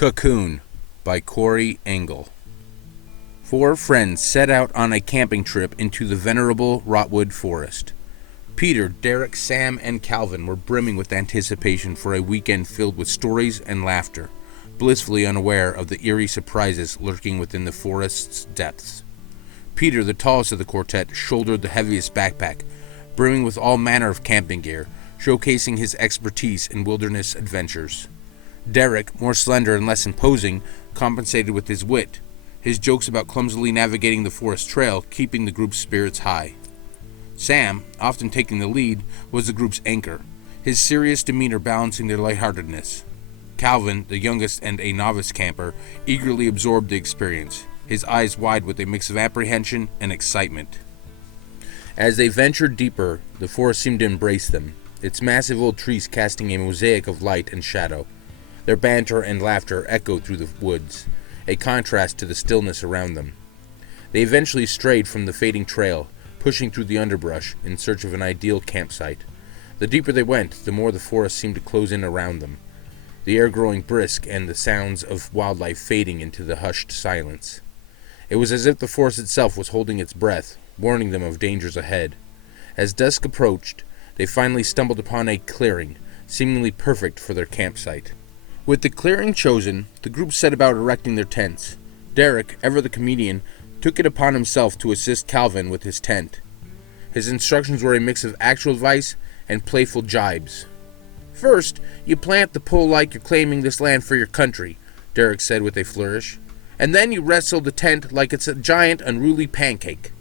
Cocoon by Cory Engel. Four friends set out on a camping trip into the venerable Rotwood Forest. Peter, Derek, Sam, and Calvin were brimming with anticipation for a weekend filled with stories and laughter, blissfully unaware of the eerie surprises lurking within the forest's depths. Peter, the tallest of the quartet, shouldered the heaviest backpack, brimming with all manner of camping gear, showcasing his expertise in wilderness adventures. Derek, more slender and less imposing, compensated with his wit, his jokes about clumsily navigating the forest trail keeping the group's spirits high. Sam, often taking the lead, was the group's anchor, his serious demeanor balancing their lightheartedness. Calvin, the youngest and a novice camper, eagerly absorbed the experience, his eyes wide with a mix of apprehension and excitement. As they ventured deeper, the forest seemed to embrace them, its massive old trees casting a mosaic of light and shadow. Their banter and laughter echoed through the woods, a contrast to the stillness around them. They eventually strayed from the fading trail, pushing through the underbrush in search of an ideal campsite. The deeper they went, the more the forest seemed to close in around them, the air growing brisk and the sounds of wildlife fading into the hushed silence. It was as if the forest itself was holding its breath, warning them of dangers ahead. As dusk approached, they finally stumbled upon a clearing, seemingly perfect for their campsite. With the clearing chosen, the group set about erecting their tents. Derek, ever the comedian, took it upon himself to assist Calvin with his tent. His instructions were a mix of actual advice and playful jibes. "First, you plant the pole like you're claiming this land for your country," Derek said with a flourish. "And then you wrestle the tent like it's a giant, unruly pancake."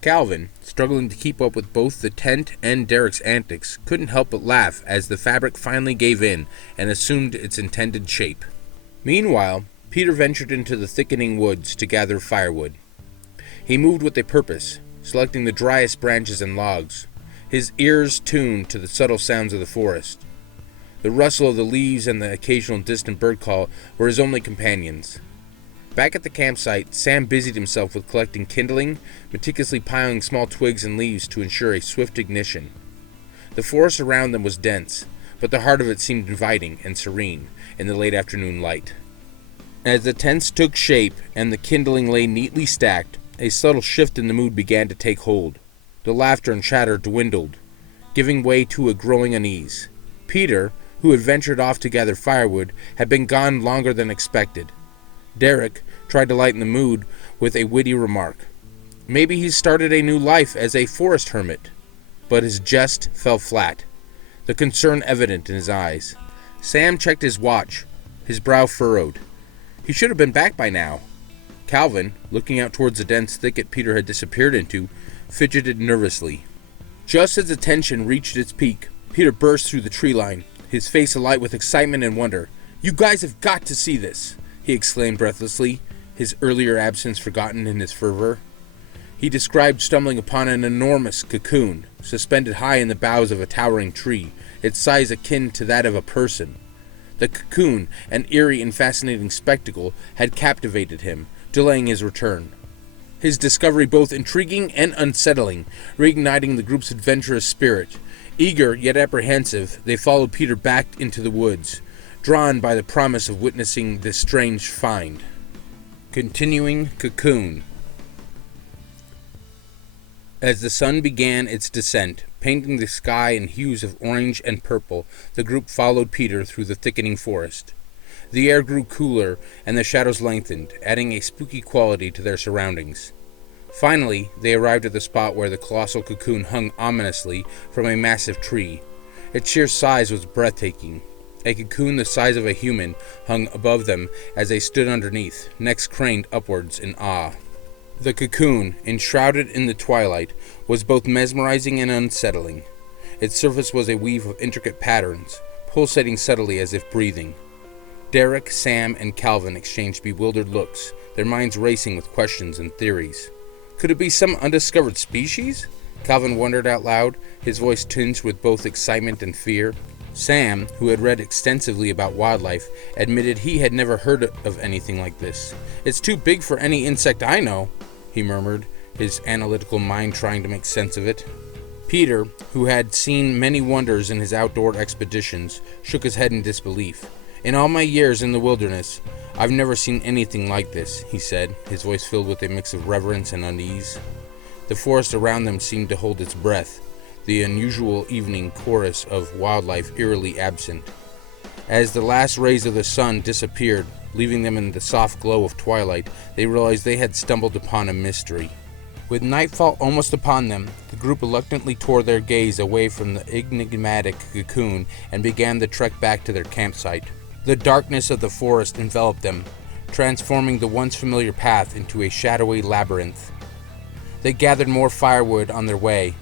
Calvin, struggling to keep up with both the tent and Derek's antics, couldn't help but laugh as the fabric finally gave in and assumed its intended shape. Meanwhile, Peter ventured into the thickening woods to gather firewood. He moved with a purpose, selecting the driest branches and logs, his ears tuned to the subtle sounds of the forest. The rustle of the leaves and the occasional distant bird call were his only companions. Back at the campsite, Sam busied himself with collecting kindling, meticulously piling small twigs and leaves to ensure a swift ignition. The forest around them was dense, but the heart of it seemed inviting and serene in the late afternoon light. As the tents took shape and the kindling lay neatly stacked, a subtle shift in the mood began to take hold. The laughter and chatter dwindled, giving way to a growing unease. Peter, who had ventured off to gather firewood, had been gone longer than expected. Derek tried to lighten the mood with a witty remark. Maybe he started a new life as a forest hermit. But his jest fell flat, the concern evident in his eyes. Sam checked his watch, his brow furrowed. He should have been back by now. Calvin, looking out towards the dense thicket Peter had disappeared into, fidgeted nervously. Just as the tension reached its peak, Peter burst through the tree line, his face alight with excitement and wonder. "You guys have got to see this!" he exclaimed breathlessly, his earlier absence forgotten in his fervor. He described stumbling upon an enormous cocoon, suspended high in the boughs of a towering tree, its size akin to that of a person. The cocoon, an eerie and fascinating spectacle, had captivated him, delaying his return. His discovery both intriguing and unsettling, reigniting the group's adventurous spirit. Eager yet apprehensive, they followed Peter back into the woods, drawn by the promise of witnessing this strange find. Continuing Cocoon. As the sun began its descent, painting the sky in hues of orange and purple, the group followed Peter through the thickening forest. The air grew cooler, and the shadows lengthened, adding a spooky quality to their surroundings. Finally, they arrived at the spot where the colossal cocoon hung ominously from a massive tree. Its sheer size was breathtaking. A cocoon the size of a human hung above them as they stood underneath, necks craned upwards in awe. The cocoon, enshrouded in the twilight, was both mesmerizing and unsettling. Its surface was a weave of intricate patterns, pulsating subtly as if breathing. Derek, Sam, and Calvin exchanged bewildered looks, their minds racing with questions and theories. Could it be some undiscovered species? Calvin wondered out loud, his voice tinged with both excitement and fear. Sam, who had read extensively about wildlife, admitted he had never heard of anything like this. "It's too big for any insect I know," he murmured, his analytical mind trying to make sense of it. Peter, who had seen many wonders in his outdoor expeditions, shook his head in disbelief. "In all my years in the wilderness, I've never seen anything like this," he said, his voice filled with a mix of reverence and unease. The forest around them seemed to hold its breath, the unusual evening chorus of wildlife eerily absent. As the last rays of the sun disappeared, leaving them in the soft glow of twilight, they realized they had stumbled upon a mystery. With nightfall almost upon them, the group reluctantly tore their gaze away from the enigmatic Cocoon and began the trek back to their campsite. The darkness of the forest enveloped them, transforming the once familiar path into a shadowy labyrinth. They gathered more firewood on their way,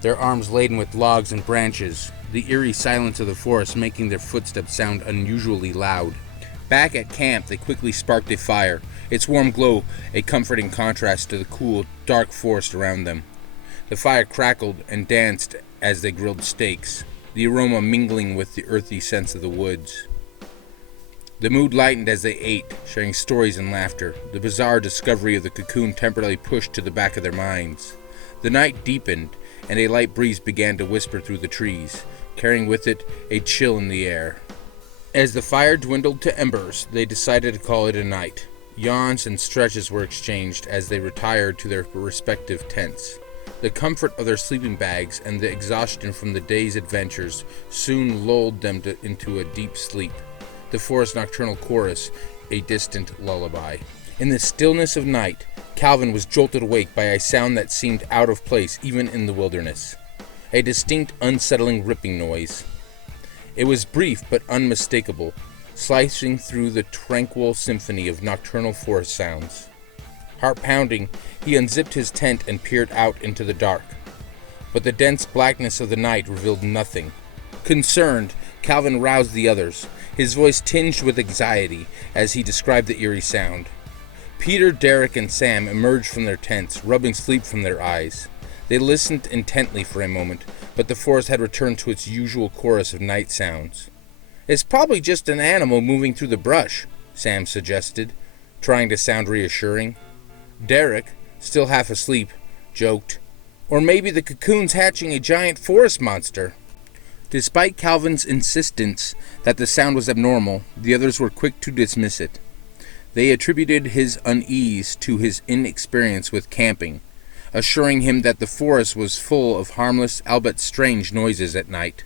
their arms laden with logs and branches, the eerie silence of the forest making their footsteps sound unusually loud. Back at camp, they quickly sparked a fire, its warm glow a comforting contrast to the cool, dark forest around them. The fire crackled and danced as they grilled steaks, the aroma mingling with the earthy scents of the woods. The mood lightened as they ate, sharing stories and laughter, the bizarre discovery of the Cocoon temporarily pushed to the back of their minds. The night deepened, and a light breeze began to whisper through the trees, carrying with it a chill in the air. As the fire dwindled to embers, they decided to call it a night. Yawns and stretches were exchanged as they retired to their respective tents. The comfort of their sleeping bags and the exhaustion from the day's adventures soon lulled them into a deep sleep. The forest nocturnal chorus, a distant lullaby. In the stillness of night, Calvin was jolted awake by a sound that seemed out of place even in the wilderness. A distinct, unsettling ripping noise. It was brief but unmistakable, slicing through the tranquil symphony of nocturnal forest sounds. Heart pounding, he unzipped his tent and peered out into the dark. But the dense blackness of the night revealed nothing. Concerned, Calvin roused the others, his voice tinged with anxiety as he described the eerie sound. Peter, Derek, and Sam emerged from their tents, rubbing sleep from their eyes. They listened intently for a moment, but the forest had returned to its usual chorus of night sounds. "It's probably just an animal moving through the brush," Sam suggested, trying to sound reassuring. Derek, still half asleep, joked, "Or maybe the Cocoon's hatching a giant forest monster." Despite Calvin's insistence that the sound was abnormal, the others were quick to dismiss it. They attributed his unease to his inexperience with camping, assuring him that the forest was full of harmless, albeit strange noises at night.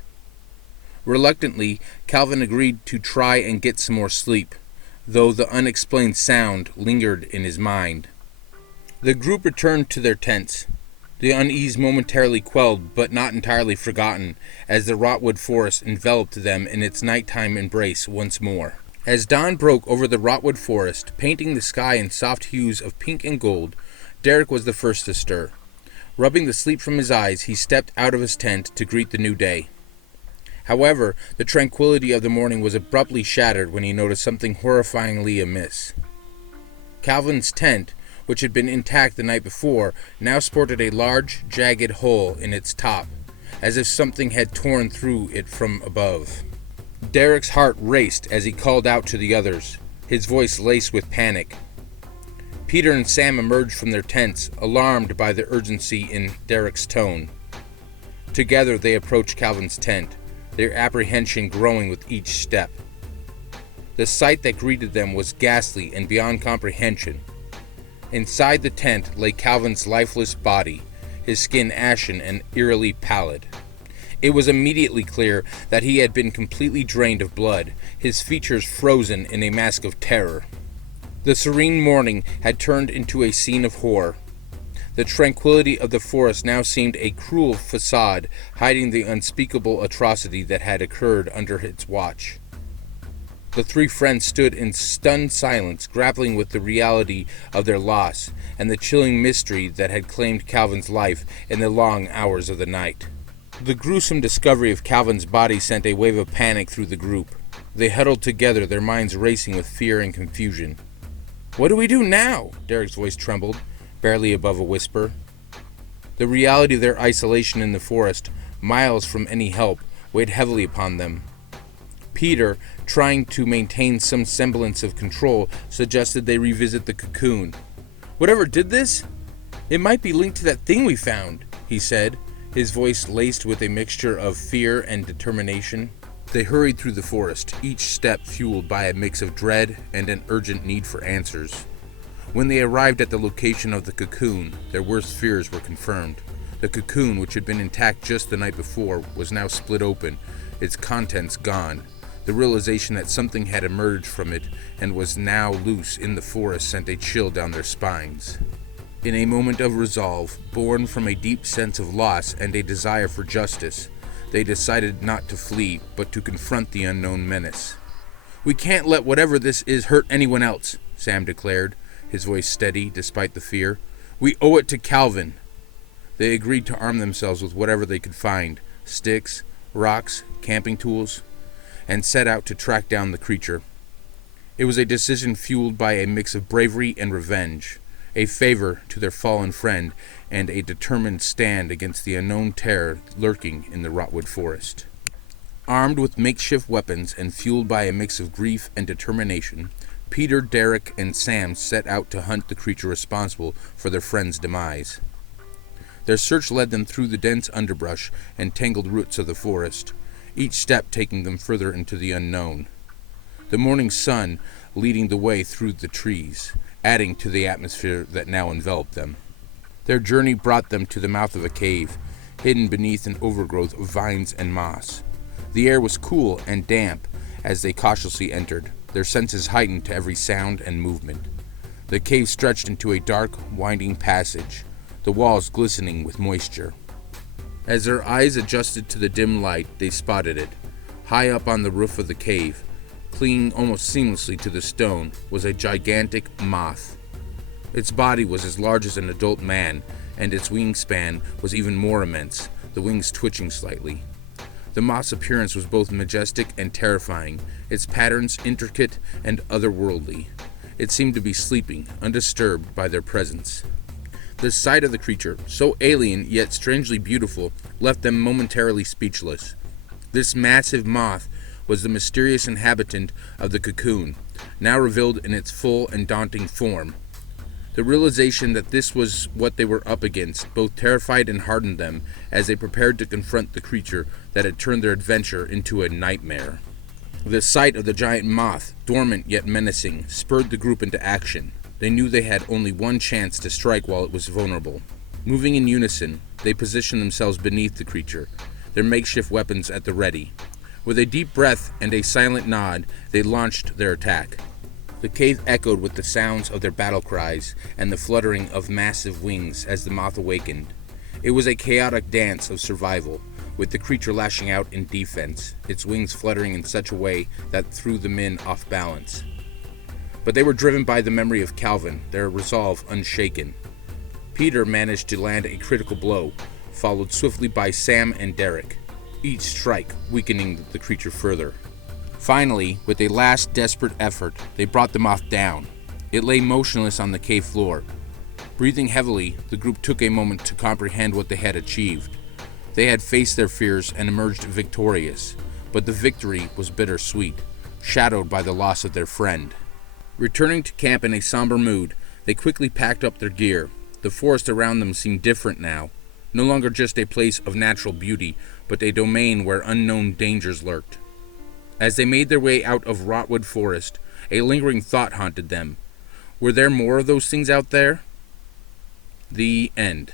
Reluctantly, Calvin agreed to try and get some more sleep, though the unexplained sound lingered in his mind. The group returned to their tents, the unease momentarily quelled but not entirely forgotten, as the Rotwood Forest enveloped them in its nighttime embrace once more. As dawn broke over the Rotwood Forest, painting the sky in soft hues of pink and gold, Derek was the first to stir. Rubbing the sleep from his eyes, he stepped out of his tent to greet the new day. However, the tranquility of the morning was abruptly shattered when he noticed something horrifyingly amiss. Calvin's tent, which had been intact the night before, now sported a large, jagged hole in its top, as if something had torn through it from above. Derek's heart raced as he called out to the others, his voice laced with panic. Peter and Sam emerged from their tents, alarmed by the urgency in Derek's tone. Together they approached Calvin's tent, their apprehension growing with each step. The sight that greeted them was ghastly and beyond comprehension. Inside the tent lay Calvin's lifeless body, his skin ashen and eerily pallid. It was immediately clear that he had been completely drained of blood, his features frozen in a mask of terror. The serene morning had turned into a scene of horror. The tranquility of the forest now seemed a cruel facade, hiding the unspeakable atrocity that had occurred under its watch. The three friends stood in stunned silence, grappling with the reality of their loss and the chilling mystery that had claimed Calvin's life in the long hours of the night. The gruesome discovery of Calvin's body sent a wave of panic through the group. They huddled together, their minds racing with fear and confusion. "What do we do now?" Derek's voice trembled, barely above a whisper. The reality of their isolation in the forest, miles from any help, weighed heavily upon them. Peter, trying to maintain some semblance of control, suggested they revisit the Cocoon. "Whatever did this? It might be linked to that thing we found," he said, his voice laced with a mixture of fear and determination. They hurried through the forest, each step fueled by a mix of dread and an urgent need for answers. When they arrived at the location of the cocoon, their worst fears were confirmed. The cocoon, which had been intact just the night before, was now split open, its contents gone. The realization that something had emerged from it and was now loose in the forest sent a chill down their spines. In a moment of resolve, born from a deep sense of loss and a desire for justice, they decided not to flee, but to confront the unknown menace. "We can't let whatever this is hurt anyone else," Sam declared, his voice steady despite the fear. "We owe it to Calvin." They agreed to arm themselves with whatever they could find, sticks, rocks, camping tools, and set out to track down the creature. It was a decision fueled by a mix of bravery and revenge, a favor to their fallen friend, and a determined stand against the unknown terror lurking in the Rotwood Forest. Armed with makeshift weapons and fueled by a mix of grief and determination, Peter, Derek, and Sam set out to hunt the creature responsible for their friend's demise. Their search led them through the dense underbrush and tangled roots of the forest, each step taking them further into the unknown. The morning sun leading the way through the trees, adding to the atmosphere that now enveloped them. Their journey brought them to the mouth of a cave, hidden beneath an overgrowth of vines and moss. The air was cool and damp as they cautiously entered, their senses heightened to every sound and movement. The cave stretched into a dark, winding passage, the walls glistening with moisture. As their eyes adjusted to the dim light, they spotted it. High up on the roof of the cave, clinging almost seamlessly to the stone, was a gigantic moth. Its body was as large as an adult man, and its wingspan was even more immense, the wings twitching slightly. The moth's appearance was both majestic and terrifying, its patterns intricate and otherworldly. It seemed to be sleeping, undisturbed by their presence. The sight of the creature, so alien yet strangely beautiful, left them momentarily speechless. This massive moth was the mysterious inhabitant of the cocoon, now revealed in its full and daunting form. The realization that this was what they were up against both terrified and hardened them as they prepared to confront the creature that had turned their adventure into a nightmare. The sight of the giant moth, dormant yet menacing, spurred the group into action. They knew they had only one chance to strike while it was vulnerable. Moving in unison, they positioned themselves beneath the creature, their makeshift weapons at the ready. With a deep breath and a silent nod, they launched their attack. The cave echoed with the sounds of their battle cries and the fluttering of massive wings as the moth awakened. It was a chaotic dance of survival, with the creature lashing out in defense, its wings fluttering in such a way that threw the men off balance. But they were driven by the memory of Calvin, their resolve unshaken. Peter managed to land a critical blow, followed swiftly by Sam and Derek, each strike weakening the creature further. Finally, with a last desperate effort, they brought the moth down. It lay motionless on the cave floor. Breathing heavily, the group took a moment to comprehend what they had achieved. They had faced their fears and emerged victorious, but the victory was bittersweet, shadowed by the loss of their friend. Returning to camp in a somber mood, they quickly packed up their gear. The forest around them seemed different now, no longer just a place of natural beauty, but a domain where unknown dangers lurked. As they made their way out of Rotwood Forest, a lingering thought haunted them. Were there more of those things out there? The end.